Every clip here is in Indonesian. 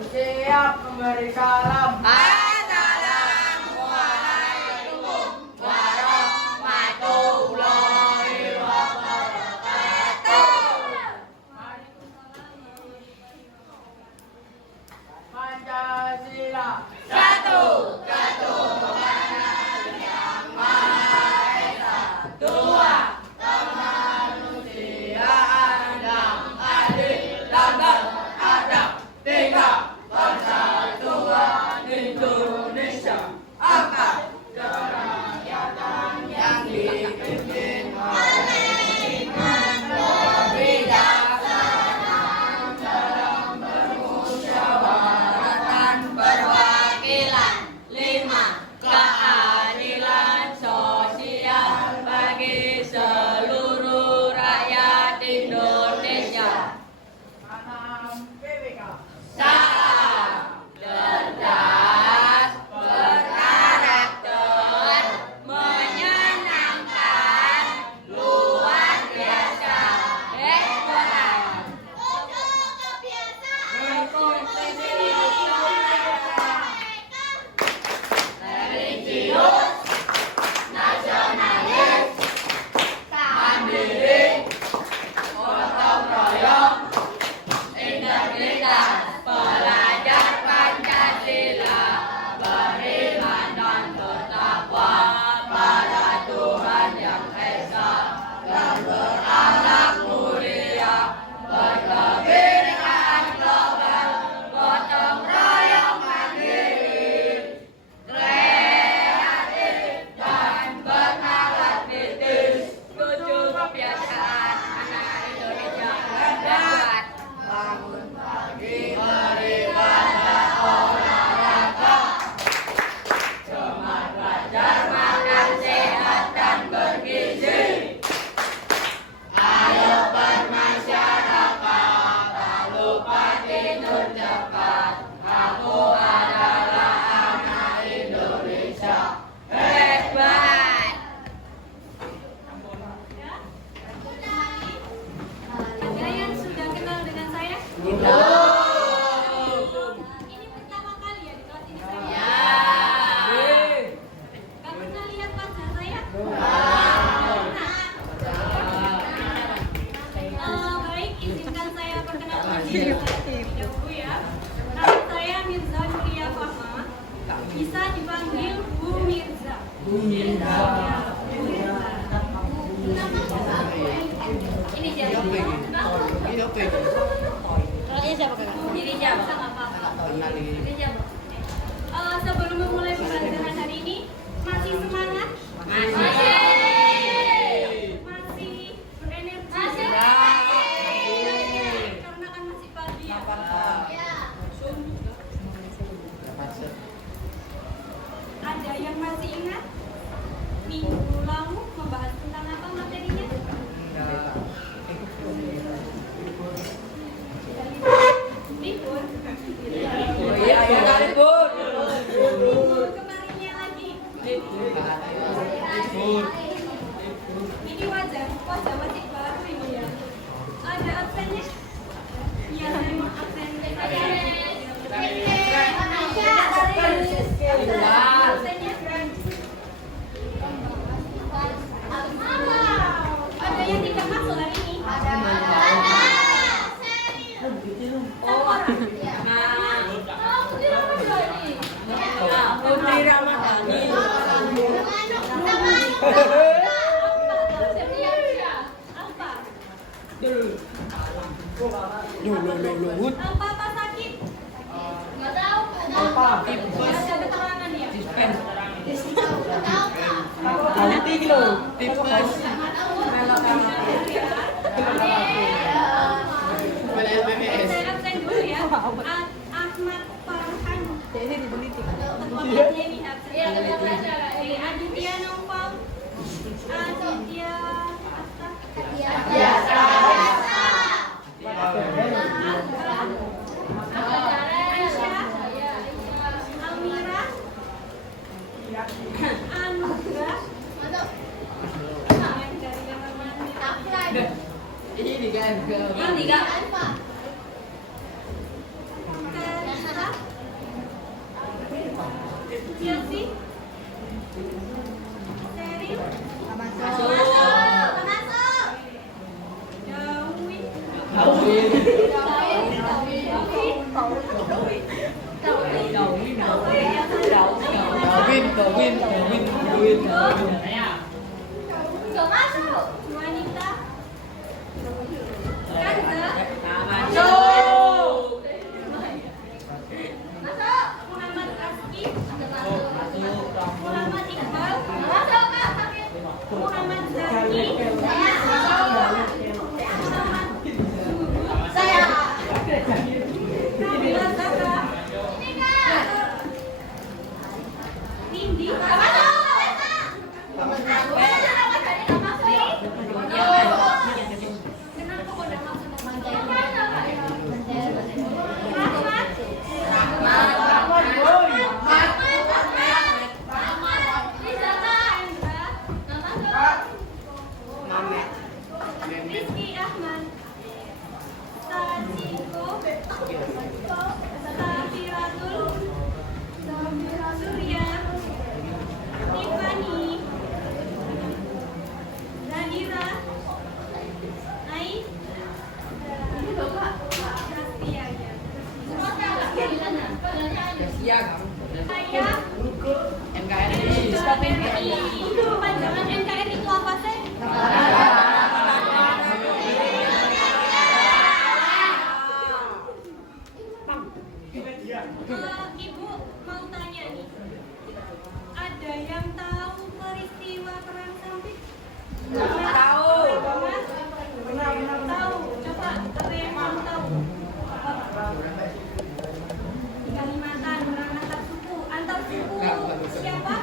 Siap memberi salam. Assalamualaikum warahmatullahi wabarakatuh. Pancasila. Satu ketuhanan yang maha esa. Dua kemanusiaan yang adil dan beradab. Tiga persatuan Indonesia. Empat kerakyatan yang dipimpin oleh bijaksana dalam bermusyawaratan perwakilan. Lima keadilan sosial bagi seluruh rakyat Indonesia. Enam PBK. Salam cerdas, berkarakter, menyenangkan, luar biasa, hebat. Religius, nasionalis, mandiri, gotong royong, integritas, pelajar Pancasila, beriman dan bertakwa pada Tuhan yang Esa, dan berakhlak mulia, berkebinekaan global, gotong royong mandiri, kreatif dan bernalar kritis, tujuh kebiasaan anak Indonesia hebat. Bangun pagi beribadah olahraga, semangat belajar makan sehat dan bergizi. Ayo bermasyarakat, tak lupa tidur cepat. Aku adalah anak Indonesia hebat. Ada yang sudah kenal dengan saya? Ini pertama kali ya di kelas ini saya. Gak pernah lihat wajah saya? Baik, izinkan saya perkenalkan diri saya dahulu ya. Nama saya Mirza Nuria Fahma. Bisa dipanggil Bu Mirza. Bu Mirza. Ini siapa? Ini siapa? Ini siapa? Ini siapa? Sebelum memulai pembelajaran hari ini, masih semangat? Masih berenergi? Karena kan masih pagi ya? Ada yang masih ingat? Minggu lalu membahas tentang apa materinya? Libur? Kemarinnya lagi? Ini wajah masih baru ini ya. Ada absennya? Iya, saya mau absen. Absennya? Ada yang tidak masuk hari ini? Ada. Putri Ramadhani. Papa sakit? Nggak tahu. Tipes. Ada keterangan ya? Tipes. Saya absen dulu ya. Ahmad Farhan. Tempatnya ini absen. Aditya Noval. Aditya Asta. Aisyah. Almira. Anugrah. Yang dari kamar mandi. Ini kan Yang tiga. Nggak masuk. Wanita. Kanza. Masuk. Masuk. Muhammad Aski. Masuk. Muhammad Iqbal. Masuk, Kak. Muhammad Zaki. Saya. Nabila Zahra. Ini, Kak. Nindi. Nggak masuk. Kenapa kok udah masuk? Rizky Ahmad. Sachiko. Safiratul. Surya. Tiffany. Zahira. Ai. Rastia ya. Saya NKRI. Panjangan NKRI itu apa sih? Ibu mau tanya nih, ada yang tahu peristiwa perang Sampit? Tahu. Tahu. Coba ada yang mau tahu? Di Kalimantan perang antar suku. Antar suku siapa?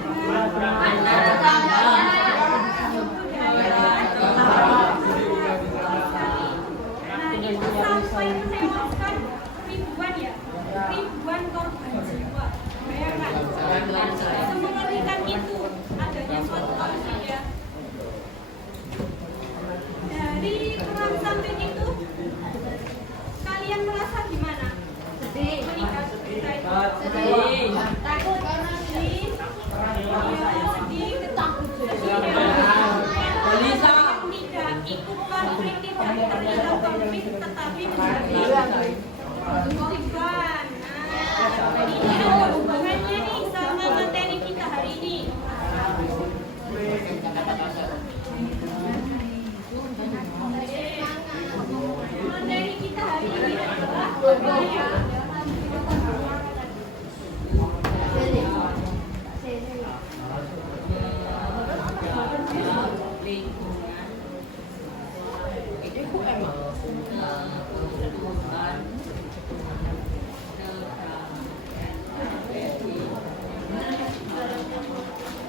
Suku Dayak. Nah itu sampai menewaskan ribuan ya, ribuan korban jiwa. Bayangkan, semengerikan itu adanya suatu manusia. Dari perang Sampit itu, kalian merasa gimana? Menikah sedih, takut, sedih, sedih, ketakutan, tidak ikut konflik, tidak terlibat konflik, tetapi menjadi korban. Nah, ini ada hubungannya nih sama materi kita hari ini. Materi kita hari ini adalah budaya.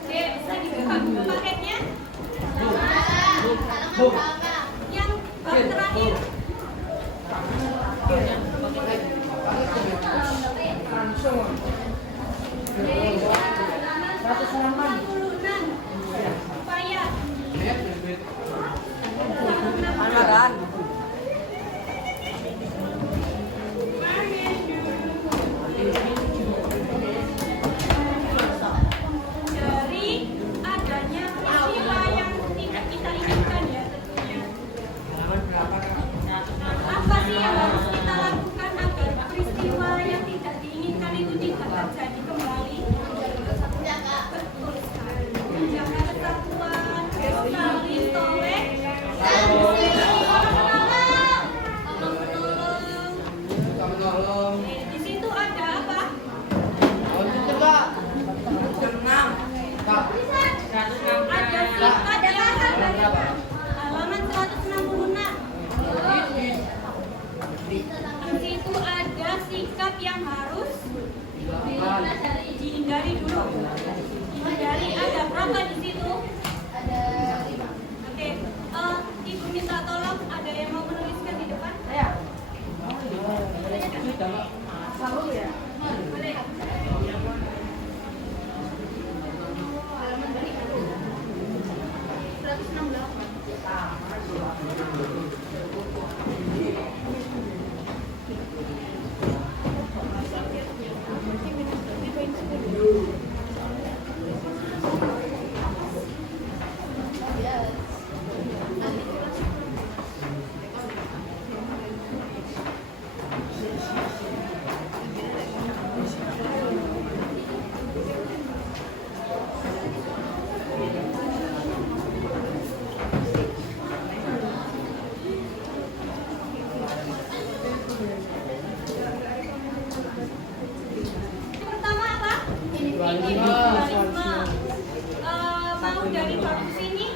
Oke, bisa dibuka paketnya? Yang bab terakhir. Halaman 46. Supaya. Anggaran. Dari adanya peristiwa yang tidak kita inginkan ya tentunya. Apa sih yang harus kita lakukan agar peristiwa yang tidak diinginkan itu tidak terjadi kembali? Betul sekali. Menjaga kesatuan, saling tolek, tolong-menolong. Di situ ada apa? Ada sifat yang halaman 166. Di situ ada sikap yang harus dihindari dulu. Dihindari ada berapa di situ? Oke, Ibu minta tolong ada yang mau menuliskan di depan? Boleh. individualisme. Mau dari bagus ini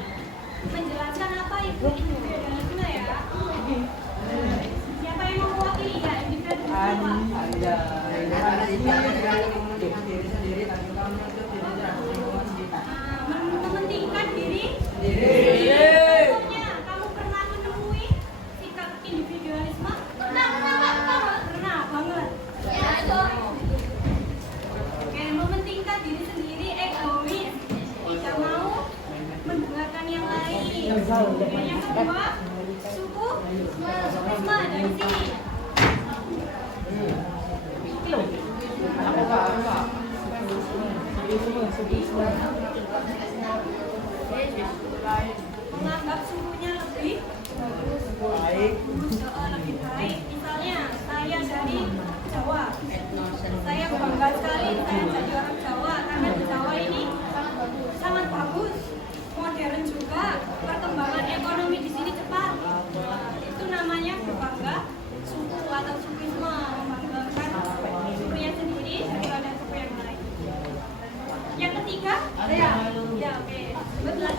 menjelaskan apa itu individualisme ya? Siapa yang mau mewakili ya individualisme? Mementingkan diri. Contohnya, kamu pernah menemui sikap individualisme? Pernah banget. Oke, mementingkan diri sendiri, egois, tidak mau mendengarkan yang lain. Oke, yang kedua, suku, sukisme dari sini. Menganggap sukunya lebih baik. Lebih baik. Misalnya saya dari Jawa, saya bangga sekali saya jadi orang Jawa karena di Jawa ini sangat bagus, modern juga, perkembangan ekonomi di sini cepat. Itu namanya berbangga suku atau sukisme, membanggakan sukunya sendiri daripada suku yang lain. Yang ketiga, ya oke, betul.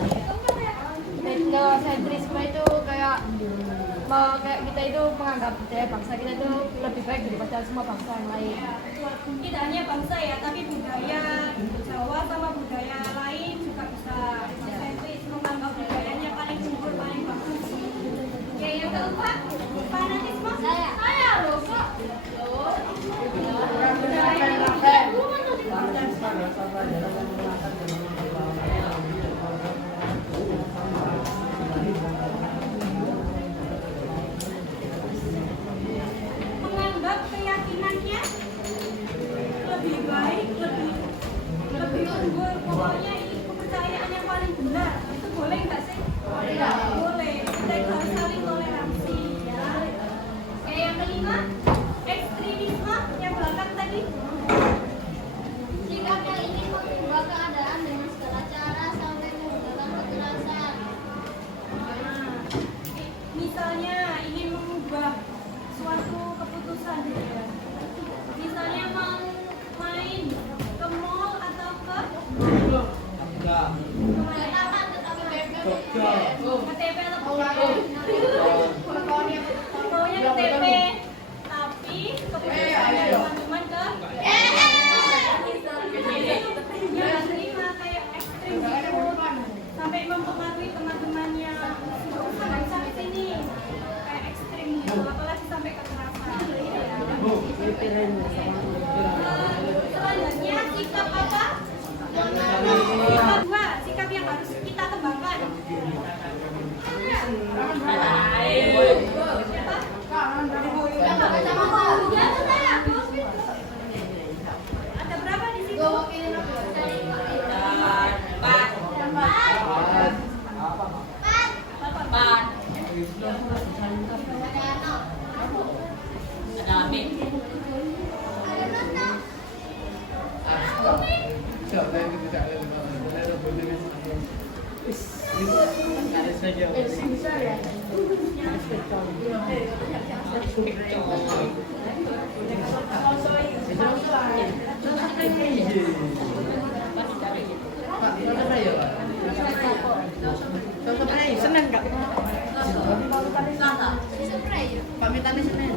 Etnosentrisme itu kayak kita itu menganggap budaya bangsa kita itu lebih baik daripada semua bangsa yang lain. Ya, tidak hanya bangsa ya, tapi budaya Jawa sama budaya lain juga bisa etnosentris, menganggap budayanya paling unggul, paling bagus. Oke, yang keempat, fanatisme. Saya loh kok. Menganggap keyakinannya lebih baik, lebih unggul, pokoknya ini kepercayaan yang paling benar. Itu boleh nggak sih? Boleh. Kita itu harus saling toleransi ya. Oke, yang kelima, ekstremisme yang belakang tadi. Sikap yang ingin mengubah keadaan dengan segala cara sampai menggunakan kekerasan. Nah, misalnya ingin mengubah suatu keputusan gitu ya. Misalnya mau main ke mall atau ke KTP atau maunya KTP, tapi keputusannya teman-teman ke yang nggak terima kayak ekstrim gitu sampai mempengaruhi teman-temannya sampai sini kayak ekstrim gitu, apalagi sampai kekerasan. Selanjutnya sikap apa? Sikap dua, sikap yang harus kita kembangkan. Ada berapa di situ? Seneng nggak? Pamitannya Senin.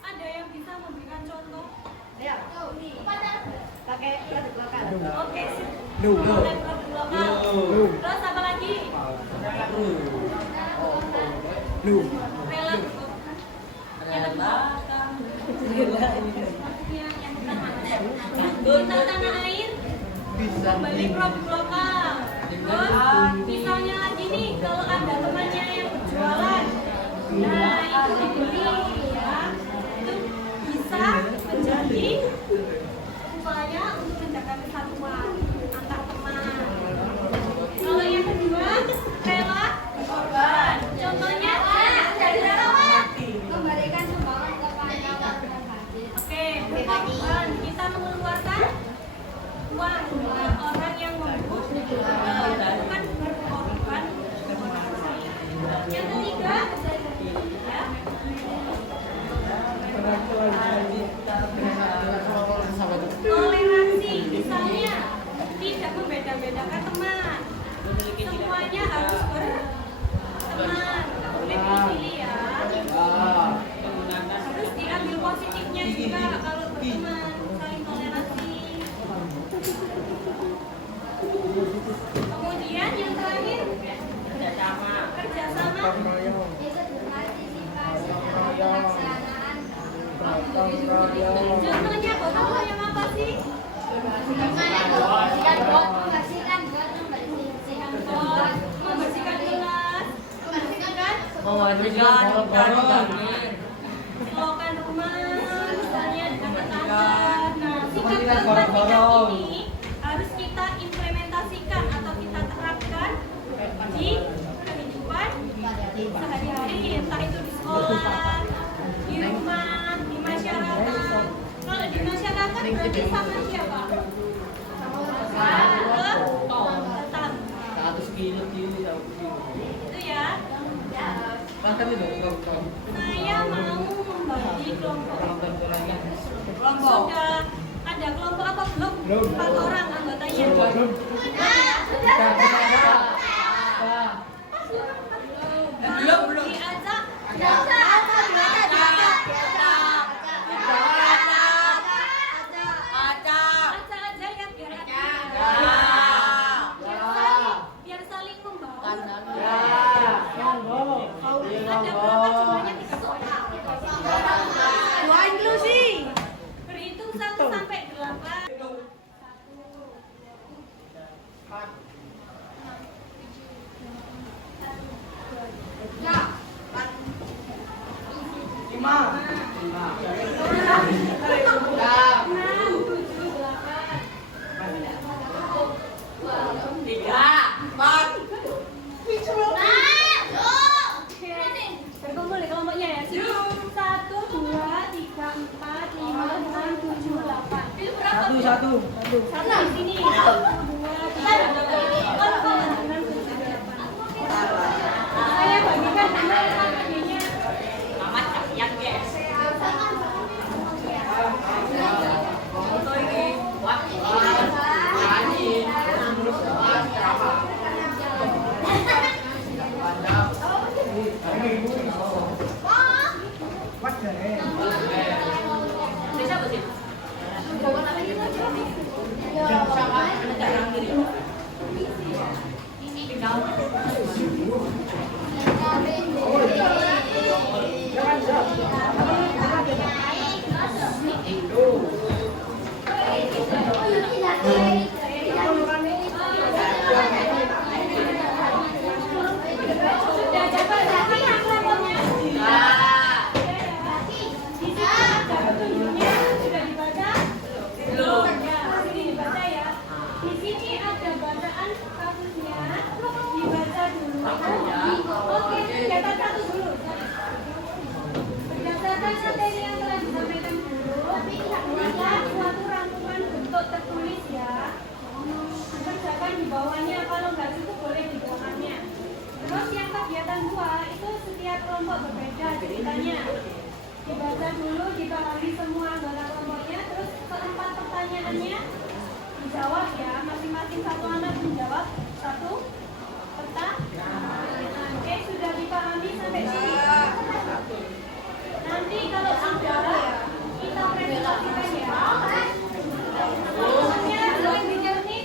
Ada yang bisa memberikan contoh? Pakai produk lokal. Oke, produk lokal. Terus apa lagi? Rela untuk yang belakang. Cinta tanah air. Kembali produk lokal. Terus misalnya lagi nih, kalau ada temannya yang berjualan, nah itu dibeli ya, itu bisa menjadi kesatuan antar teman. Kalau yang kedua, rela berkorban. Contohnya, Memberikan sumbangan kepada warga hadir. oke, berkorban. Kita mengeluarkan uang buat orang yang membutuhkan, bukan berkorban. Yang ketiga, ya, toleransi, misalnya tidak membeda-bedakan teman, semuanya harus berteman, nggak boleh pilih-pilih ya. Harus diambil positifnya juga kalau berteman, saling toleransi. Kemudian yang terakhir, kerjasama. Ikut berpartisipasi dalam pelaksanaan Contohnya yang apa sih? membersihkan got, membersihkan got, Membersihkan kelas, membersihkan selokan rumah, misalnya dengan tetangga. Nah, sikap kebersihan ini harus kita implementasikan atau kita terapkan di kehidupan sehari-hari, entah itu di sekolah, di rumah, di masyarakat. Kalau di masyarakat berarti sama siapa? Tetangga. 100 kilo Itu ya. Saya mau membagi kelompok. Sudah ada kelompok apa belum? 4 orang anggotanya. Belum. Diajak. Ajak aja ya biar saling membawa. Ada berapa jumlahnya? 3 orang. Berhitung 1 sampai 8. Berkumpul di kelompoknya ya. 1, 2, 3, 4, 5, 6, 7, 8. Itu berapa? Satu di sini. 1, 2, 3, 4, 5, 6, 7, 8. Saya bagikan sama adanya. Sudah dapat lagi kelompoknya? Di sini ada petunjuknya. Sudah dibaca? Belum. Ya, sini dibaca ya. Di sini ada bacaan kasusnya. Dibaca dulu. Oke, catat satu dulu. Berdasarkan materi yang telah disampaikan dulu, buatlah suatu rangkuman bentuk tertulis ya. Kerjakan di bawahnya, kalau nggak cukup boleh di bawahnya. Terus yang kegiatan 2 itu setiap kelompok berbeda ceritanya. Dibaca dulu, dipahami semua anggota kelompoknya, terus keempat pertanyaannya dijawab ya. Masing-masing satu anak menjawab 1 pertanyaan. Oke, sudah dipahami sampai sini. Nanti kalau sudah kita presentasikan ya. Semuanya selain dijernih,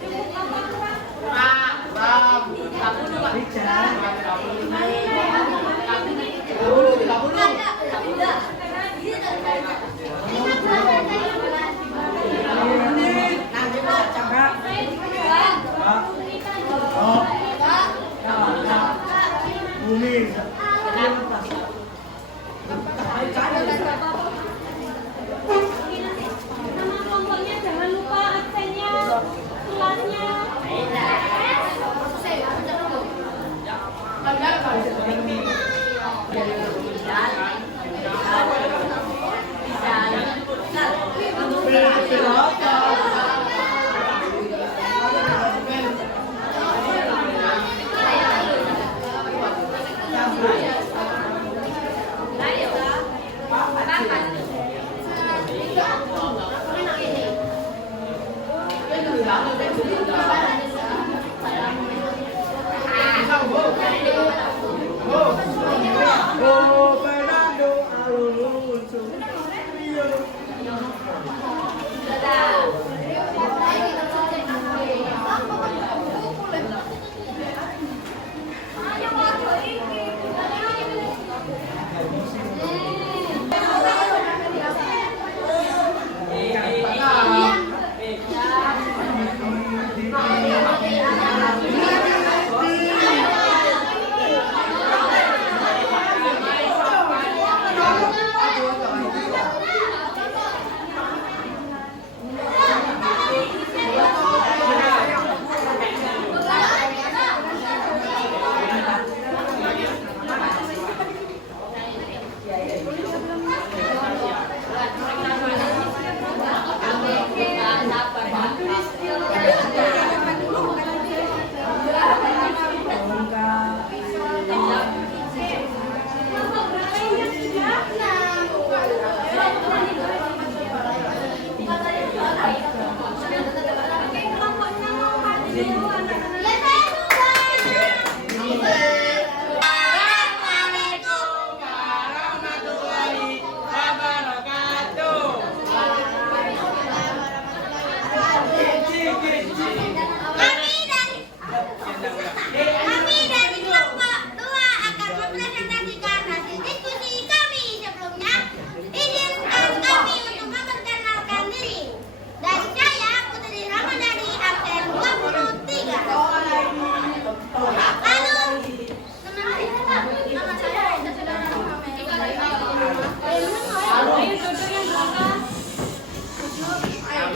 cukup apa kurang? Kurang.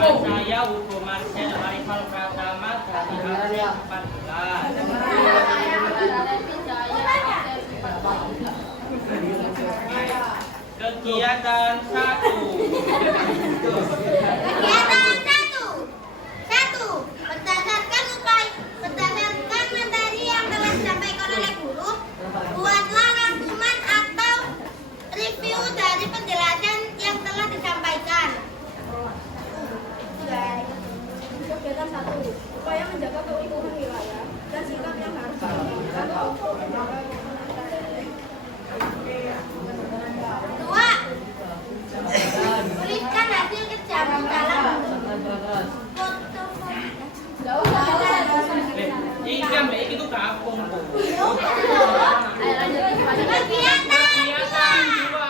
Dengan saya Hugo Marcel Arifal Pratama dari HC 14. Kegiatan 1. Kegiatan satu, berdasarkan materi yang telah disampaikan oleh guru, buatlah rangkuman atau review dari penjelasan yang telah disampaikan. Kegiatan 1, upaya menjaga keutuhan wilayah dan sikap yang harus dilakukan untuk menjaga Dua, tuliskan hasil kerjamu dalam Iya, Mbak, itu kampung, Bu. kegiatan Kegiatan 2.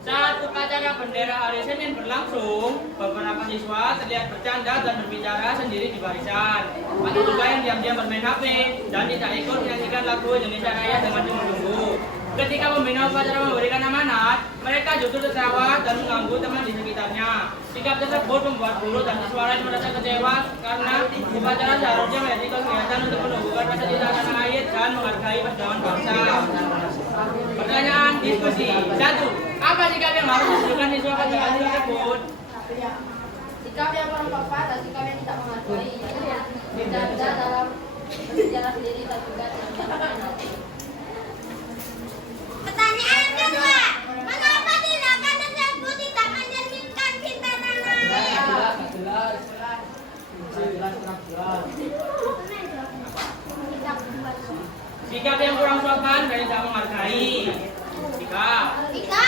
Saat upacara bendera hari Senin berlangsung, beberapa siswa terlihat bercanda dan berbicara sendiri di barisan. Ada juga yang diam-diam bermain HP dan tidak ikut menyanyikan lagu Indonesia Raya dengan tunggu-tunggu. Ketika pembina upacara memberikan amanat, mereka justru tertawa dan mengganggu teman di sekitarnya. Sikap tersebut membuat guru dan siswa lain merasa kecewa karena upacara seharusnya menjadi kegiatan untuk menumbuhkan rasa cinta tanah air dan menghargai perjuangan bangsa. Pertanyaan diskusi. 1. Apa sikap yang harus ditunjukkan siswa pada hal tersebut? sikap yang kurang tepat dan sikap yang tidak menghargai bercanda dalam berbicara sendiri dan juga tidak. Pertanyaan kedua, mengapa tindakan tersebut tidak mencerminkan cinta tanah air? Sikap yang kurang sopan dan tidak menghargai. Sikap. Tiga,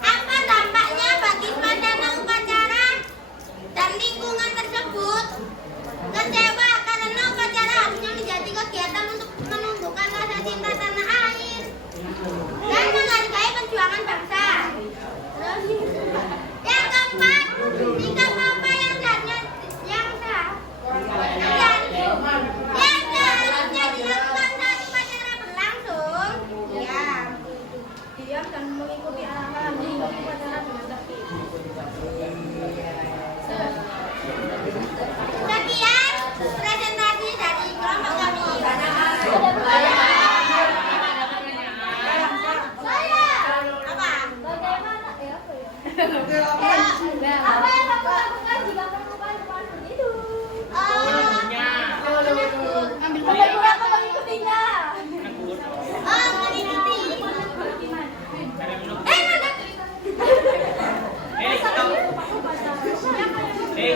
apa dampaknya bagi pelaksana upacara dan lingkungan tersebut? Kecewa karena upacara harusnya menjadi kegiatan untuk menumbuhkan rasa cinta tanah air dan menghargai perjuangan bangsa. Yang keempat, sikap apa yang seharusnya dilakukan saat upacara berlangsung? Ya. Diam dan mengikuti arahan mengikuti upacara dengan tertib. Sekian presentasi dari kelompok kami. Saya apa? Bagaimana ya? Apa yang kamu lakukan jika perempuan seperti itu? Bagaimana mengikutinya? Mengikuti.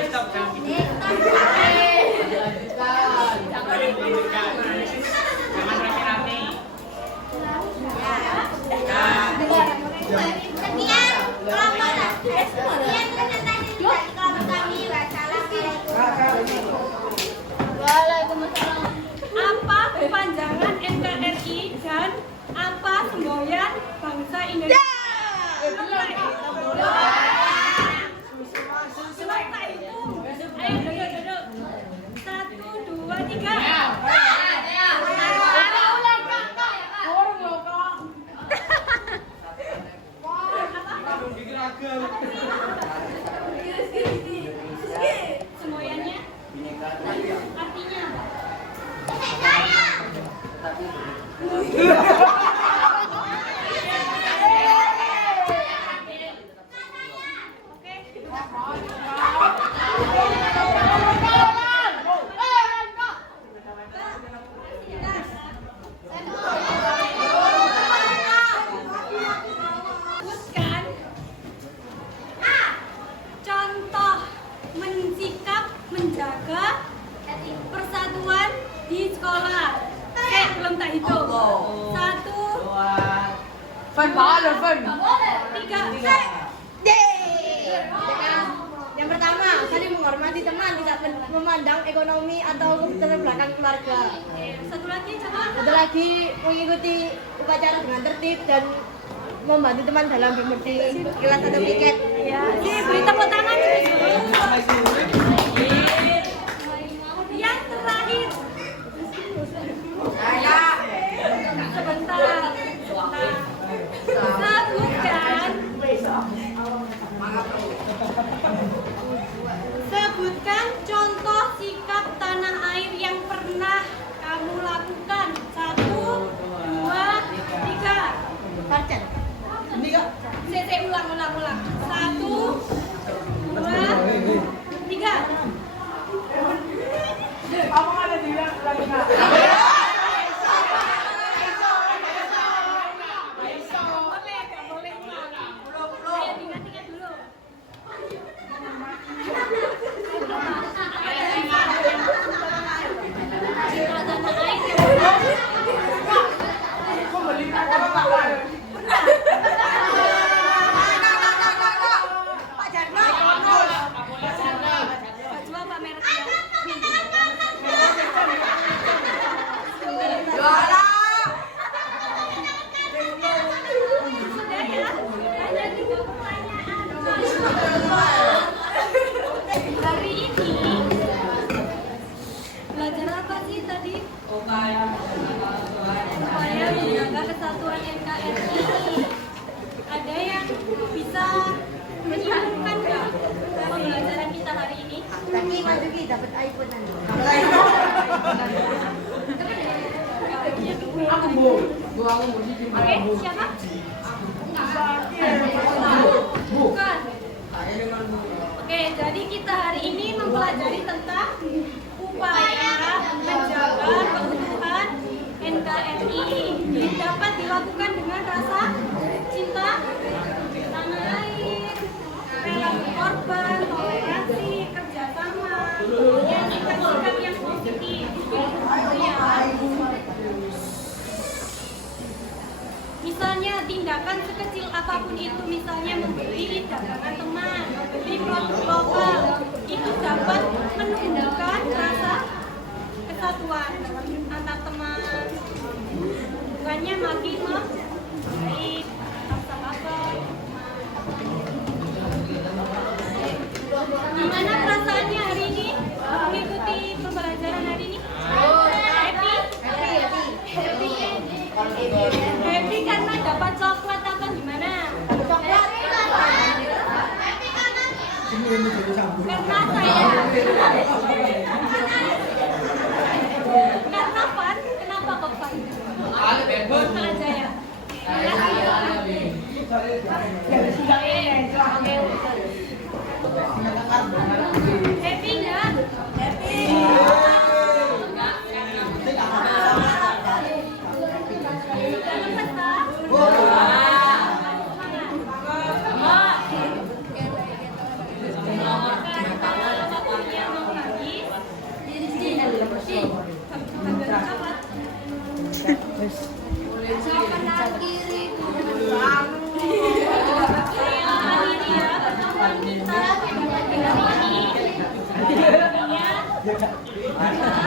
Stop. Jangan gitu. Jangan menunjukkan. Jangan rame-rame. Sekian kelompok sekian presentasi dari kelompok kami. Wassalamualaikum. Apa kepanjangan NKRI dan apa semboyan bangsa Indonesia? Selesai itu. Ayo duduk. 1, 2, 3. Semboyannya artinya sebutkan contoh mensikap menjaga persatuan di sekolah. Belum tak hitung. 1, 3. Yang pertama, saling menghormati teman, tidak memandang ekonomi atau kebutuhan belakang keluarga. Satu lagi coba. Satu lagi, mengikuti upacara dengan tertib dan membantu teman dalam memetik kelas atau piket. Ya, beri tepuk tangan dulu. Yang terakhir. Sebentar. Sebutkan Tapi Madugi dapat iPhone nanti. Oke, siapa? Bukan. Oke, jadi kita hari ini mempelajari tentang upaya menjaga keutuhan NKRI yang dapat dilakukan dengan rasa cinta tanah air, rela berkorban, toleransi, kerjasama, dan sikap-sikap yang positif. Misalnya tindakan sekecil apapun itu, misalnya membeli dagangan teman, membeli produk lokal, itu dapat menumbuhkan rasa kesatuan antar teman. Hubungannya makin baik, sahabat. Gimana perasaannya hari ini mengikuti pembelajaran hari ini? Happy karena dapat coklat apa gimana? Coklat. Karena saya karena Fan, kenapa kok Fan? Aja ya. Happy nggak? Happy. Saya